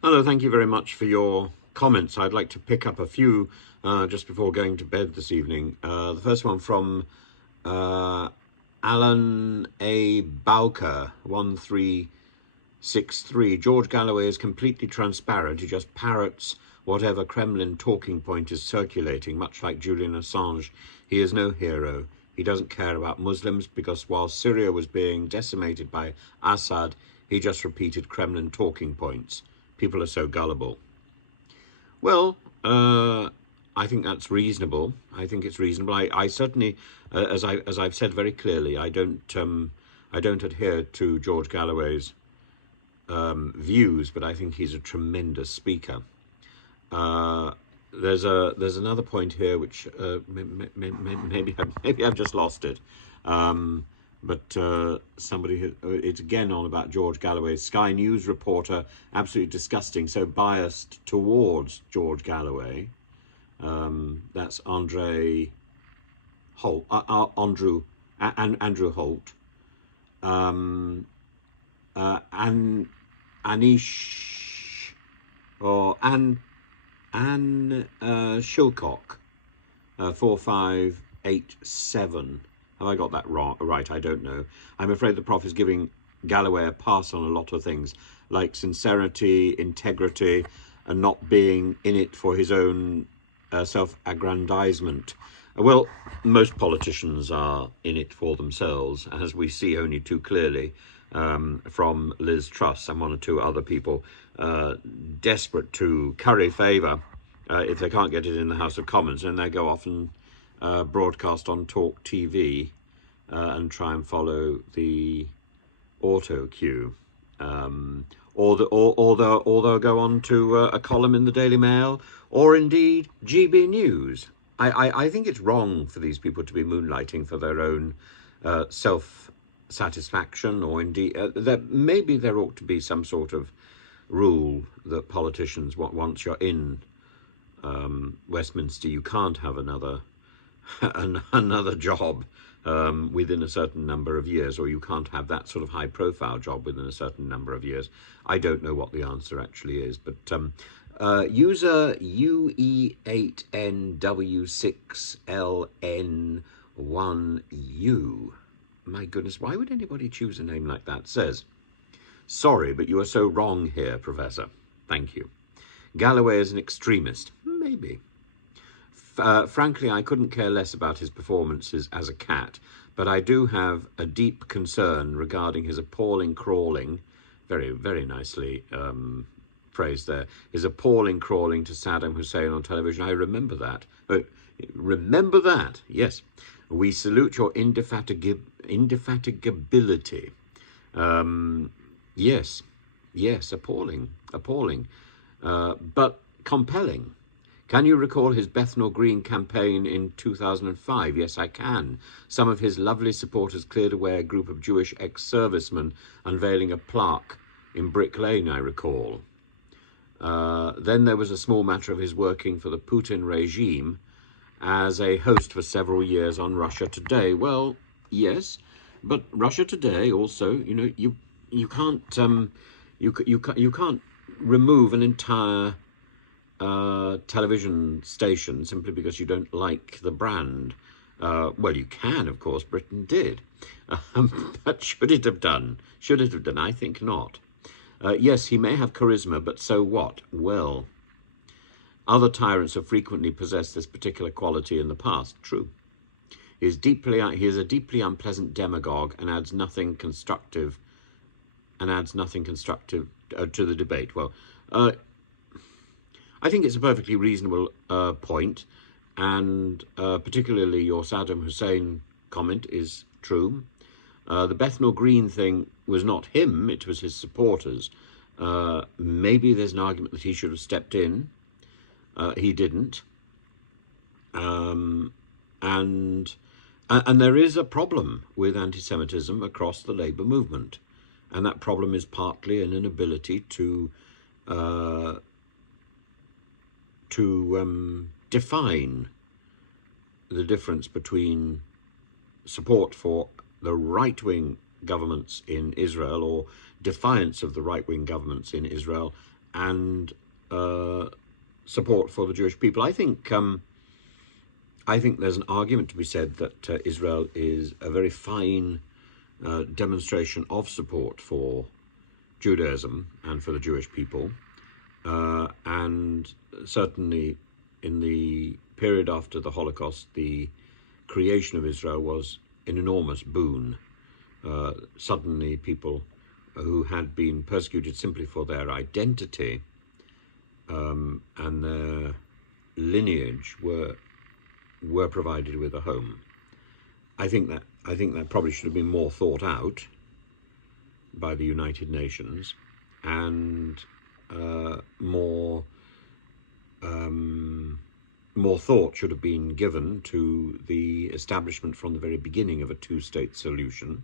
Hello, thank you very much for your comments. I'd like to pick up a few just before going to bed this evening. The first one from uh, Alan A. Bowker, 1363. George Galloway is completely transparent. He just parrots whatever Kremlin talking point is circulating, much like Julian Assange. He is no hero. He doesn't care about Muslims because while Syria was being decimated by Assad, he just repeated Kremlin talking points. People are so gullible. Well, I think that's reasonable. I think it's reasonable. I certainly, as I've said very clearly, I don't adhere to George Galloway's views, but I think he's a tremendous speaker. Uh, there's another point here which maybe I've just lost it. Um, but somebody, it's again on about George Galloway. Sky News reporter, absolutely disgusting, so biased towards George Galloway. That's Andre Holt, Andrew Holt, um, Anish or Anne Shilcock, 4587. Have I got that wrong? Right, I don't know. I'm afraid the Prof is giving Galloway a pass on a lot of things, like sincerity, integrity, and not being in it for his own self-aggrandizement. Well, most politicians are in it for themselves, as we see only too clearly from Liz Truss and one or two other people desperate to curry favour if they can't get it in the House of Commons, and they go off and broadcast on Talk TV and try and follow the auto cue. Or they'll go on to a column in the Daily Mail or indeed GB News. I think it's wrong for these people to be moonlighting for their own self-satisfaction, or indeed maybe there ought to be some sort of rule that politicians, once you're in Westminster, you can't have another job within a certain number of years, or you can't have that sort of high profile job within a certain number of years. I don't know what the answer actually is, but user UE8NW6LN1U, my goodness, why would anybody choose a name like that, says, sorry, but you are so wrong here, Professor. Thank you. Galloway is an extremist. Maybe. Frankly, I couldn't care less about his performances as a cat, but I do have a deep concern regarding his appalling crawling, very, very nicely phrased there, his appalling crawling to Saddam Hussein on television. I remember that. Remember that, yes. We salute your indefatigability. Yes, appalling, but compelling. Can you recall his Bethnal Green campaign in 2005? Yes, I can. Some of his lovely supporters cleared away a group of Jewish ex-servicemen, unveiling a plaque in Brick Lane, I recall. Then there was a small matter of his working for the Putin regime as a host for several years on Russia Today. Well, yes, but Russia Today also, you can't you can't remove an entire television station simply because you don't like the brand. Well, you can, of course. Britain did, but should it have done? Should it have done? I think not. Yes, he may have charisma, but so what? Well, other tyrants have frequently possessed this particular quality in the past. True. He is a deeply unpleasant demagogue and adds nothing constructive. To the debate. Well, I think it's a perfectly reasonable point, and particularly your Saddam Hussein comment is true. The Bethnal Green thing was not him, it was his supporters. Maybe there's an argument that he should have stepped in. He didn't. And there is a problem with anti-Semitism across the Labour movement. And that problem is partly an inability to define the difference between support for the right-wing governments in Israel, or defiance of the right-wing governments in Israel, and support for the Jewish people. I think there's an argument to be said that Israel is a very fine demonstration of support for Judaism and for the Jewish people, and certainly in the period after the Holocaust, the creation of Israel was an enormous boon. Suddenly people who had been persecuted simply for their identity and their lineage were provided with a home. I think that probably should have been more thought out by the United Nations, and more thought should have been given to the establishment from the very beginning of a two-state solution,